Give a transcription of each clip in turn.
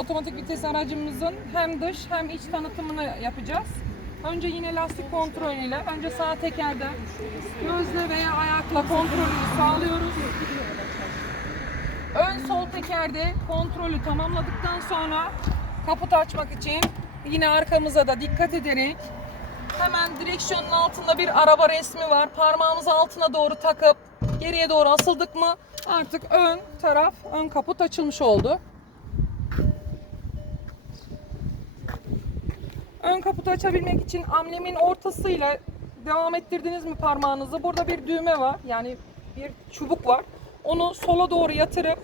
otomatik vites aracımızın hem dış hem iç tanıtımını yapacağız. Önce yine lastik kontrolüyle, önce sağ tekerde gözle veya ayakla kontrolü sağlıyoruz. Ön sol tekerde kontrolü tamamladıktan sonra kaput açmak için yine arkamıza da dikkat ederek hemen direksiyonun altında bir araba resmi var. Parmağımızı altına doğru takıp geriye doğru asıldık mı artık ön taraf, ön kaput açılmış oldu. Ön kaputu açabilmek için amblemin ortasıyla devam ettirdiniz mi parmağınızı? Burada bir düğme var. Yani bir çubuk var. Onu sola doğru yatırıp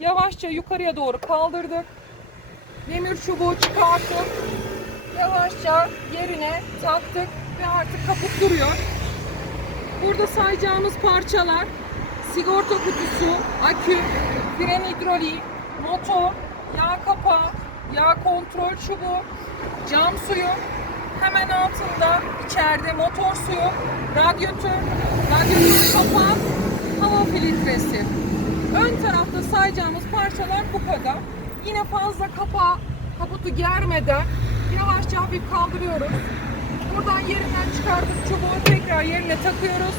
yavaşça yukarıya doğru kaldırdık. Demir çubuğu çıkarttık. Yavaşça yerine taktık ve artık kaput duruyor. Burada sayacağımız parçalar sigorta kutusu, akü, fren hidroliği, motor, yağ kapağı, yağ kontrol çubuğu, cam suyu, hemen altında içeride motor suyu, radyatör, radyatör kapağı, hava filtresi. Ön tarafta sayacağımız parçalar bu kadar. Yine fazla kapağı, kaputu germeden yavaşça hafif kaldırıyoruz. Buradan yerinden çıkartıp çubuğu tekrar yerine takıyoruz.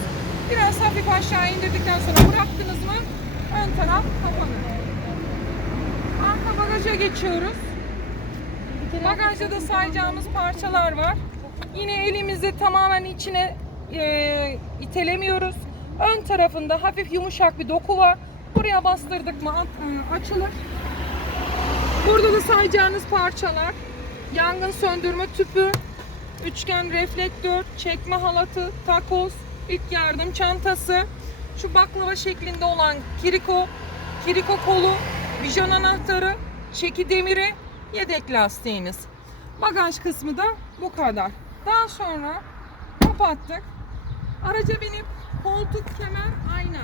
Biraz hafif aşağı indirdikten sonra bıraktınız mı ön taraf kapanır. Arka bagaja geçiyoruz. Bagajda da sayacağımız parçalar var. Yine elimizi tamamen içine e, itelemiyoruz. Ön tarafında hafif yumuşak bir doku var. Buraya bastırdık mı at- e, açılır. Burada da sayacağınız parçalar yangın söndürme tüpü, üçgen reflektör, çekme halatı, takoz, ilk yardım çantası, şu baklava şeklinde olan kiriko, kiriko kolu, bijon anahtarı, çeki demiri, yedek lastiğiniz. Bagaj kısmı da bu kadar. Daha sonra kapattık. Araca binip koltuk, kemer, ayna.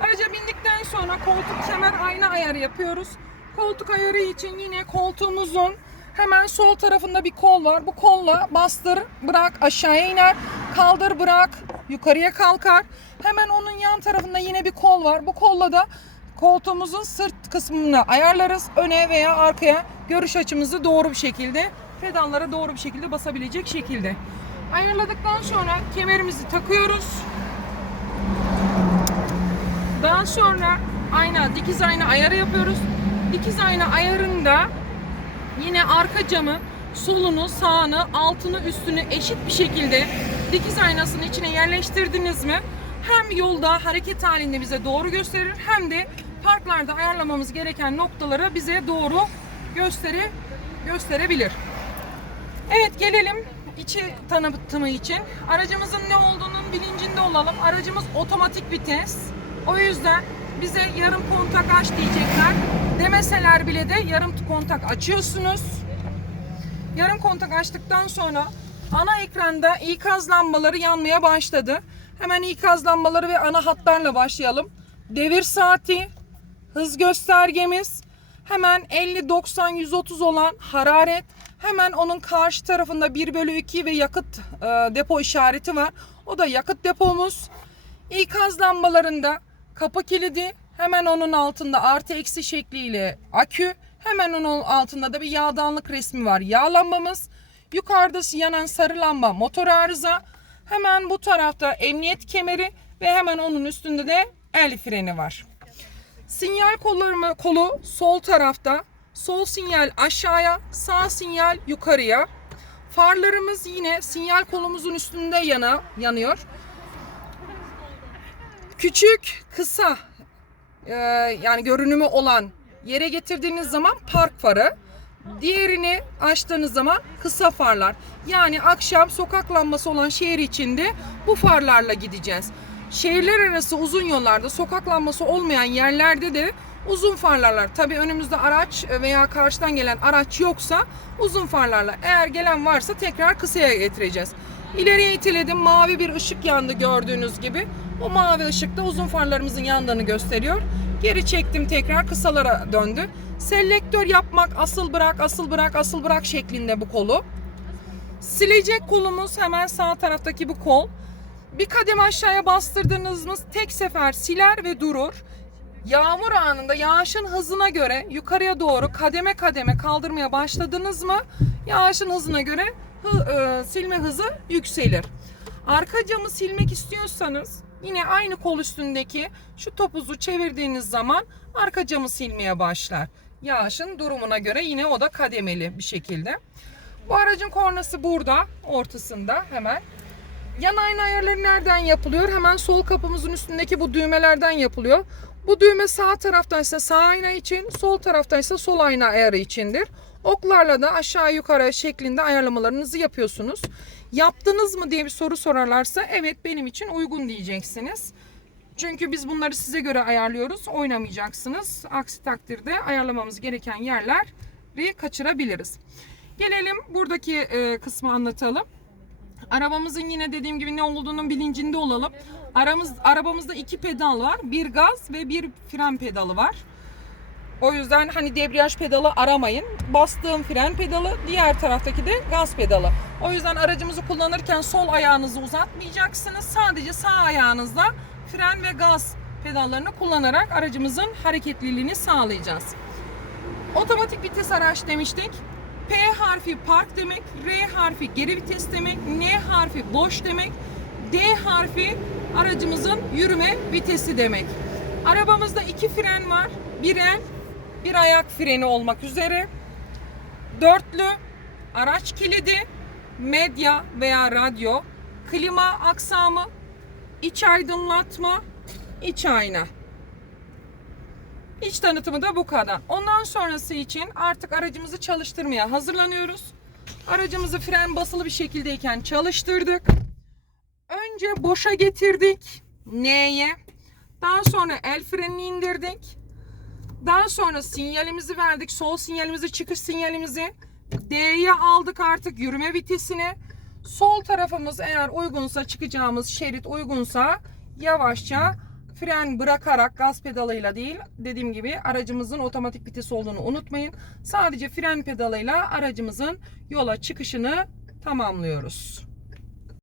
Araca bindikten sonra koltuk kemer ayna ayarı yapıyoruz. Koltuk ayarı için yine koltuğumuzun hemen sol tarafında bir kol var. Bu kolla bastır, bırak aşağıya iner. Kaldır, bırak yukarıya kalkar. Hemen yan tarafında yine bir kol var. Bu kolla da koltuğumuzun sırt kısmını ayarlarız. Öne veya arkaya görüş açımızı doğru bir şekilde, pedallara doğru bir şekilde basabilecek şekilde. Ayarladıktan sonra kemerimizi takıyoruz. Daha sonra ayna, dikiz ayna ayarı yapıyoruz. Dikiz ayna ayarında yine arka camı solunu, sağını, altını, üstünü eşit bir şekilde dikiz aynasının içine yerleştirdiniz mi hem yolda hareket halinde bize doğru gösterir hem de parklarda ayarlamamız gereken noktaları bize doğru gösteri gösterebilir. Evet gelelim içi tanıtımı için. Aracımızın ne olduğunun bilincinde olalım. Aracımız otomatik vites. O yüzden bize yarım kontak aç diyecekler. Demeseler bile de yarım kontak açıyorsunuz. Yarım kontak açtıktan sonra ana ekranda ikaz lambaları yanmaya başladı. Hemen ikaz lambaları ve ana hatlarla başlayalım. Devir saati, hız göstergemiz, hemen 50, 90, 130 olan hararet, hemen onun karşı tarafında 1 bölü 2 ve yakıt e, depo işareti var. O da yakıt depomuz. İkaz lambalarında kapı kilidi, hemen onun altında artı eksi şekliyle akü, hemen onun altında da bir yağdanlık resmi var. Yağ lambamız, yukarıda yanan sarı lamba motor arıza, hemen bu tarafta emniyet kemeri ve hemen onun üstünde de el freni var. Sinyal kollarımı kolu sol tarafta. Sol sinyal aşağıya, sağ sinyal yukarıya. Farlarımız yine sinyal kolumuzun üstünde yana, yanıyor. Küçük, kısa e, yani görünümü olan yere getirdiğiniz zaman park farı. Diğerini açtığınız zaman kısa farlar. Yani akşam sokak lambası olan şehir içinde bu farlarla gideceğiz. Şehirler arası uzun yollarda sokak lambası olmayan yerlerde de uzun farlarla tabi önümüzde araç veya karşıdan gelen araç yoksa uzun farlarla eğer gelen varsa tekrar kısaya getireceğiz. İleriye itiledim mavi bir ışık yandı gördüğünüz gibi. O mavi ışık da uzun farlarımızın yandığını gösteriyor. Geri çektim tekrar kısalara döndü. Selektör yapmak asıl bırak asıl bırak asıl bırak şeklinde bu kolu. Silecek kolumuz hemen sağ taraftaki bu kol. Bir kademe aşağıya bastırdığınızımız tek sefer siler ve durur. Yağmur anında yağışın hızına göre yukarıya doğru kademe kademe kaldırmaya başladınız mı yağışın hızına göre hı- e, silme hızı yükselir. Arka camı silmek istiyorsanız yine aynı kol üstündeki şu topuzu çevirdiğiniz zaman arka camı silmeye başlar. Yağışın durumuna göre yine o da kademeli bir şekilde. Bu aracın kornası burada ortasında hemen. Yan ayna ayarları nereden yapılıyor? Hemen sol kapımızın üstündeki bu düğmelerden yapılıyor. Bu düğme sağ taraftaysa sağ ayna için, sol taraftaysa sol ayna ayarı içindir. Oklarla da aşağı yukarı şeklinde ayarlamalarınızı yapıyorsunuz. Yaptınız mı diye bir soru sorarlarsa evet benim için uygun diyeceksiniz. Çünkü biz bunları size göre ayarlıyoruz. Oynamayacaksınız. Aksi takdirde ayarlamamız gereken yerleri kaçırabiliriz. Gelelim buradaki e, kısmı anlatalım. Arabamızın yine dediğim gibi ne olduğunun bilincinde olalım. Aramız, arabamızda iki pedal var. Bir gaz ve bir fren pedalı var. O yüzden hani debriyaj pedalı aramayın. Bastığım fren pedalı, diğer taraftaki de gaz pedalı. O yüzden aracımızı kullanırken sol ayağınızı uzatmayacaksınız. Sadece sağ ayağınızla fren ve gaz pedallarını kullanarak aracımızın hareketliliğini sağlayacağız. Otomatik vites araç demiştik. P harfi park demek, R harfi geri vites demek, N harfi boş demek, D harfi aracımızın yürüme vitesi demek. Arabamızda iki fren var. Bir el, bir ayak freni olmak üzere. Dörtlü, araç kilidi, medya veya radyo, klima aksamı, iç aydınlatma, iç ayna. İç tanıtımı da bu kadar. Ondan sonrası için artık aracımızı çalıştırmaya hazırlanıyoruz. Aracımızı fren basılı bir şekildeyken çalıştırdık. Önce boşa getirdik. N'ye. Daha sonra el frenini indirdik. Daha sonra sinyalimizi verdik. Sol sinyalimizi, çıkış sinyalimizi. D'ye aldık artık yürüme vitesini. Sol tarafımız eğer uygunsa çıkacağımız şerit uygunsa yavaşça fren bırakarak gaz pedalıyla değil dediğim gibi aracımızın otomatik vites olduğunu unutmayın. Sadece fren pedalıyla aracımızın yola çıkışını tamamlıyoruz.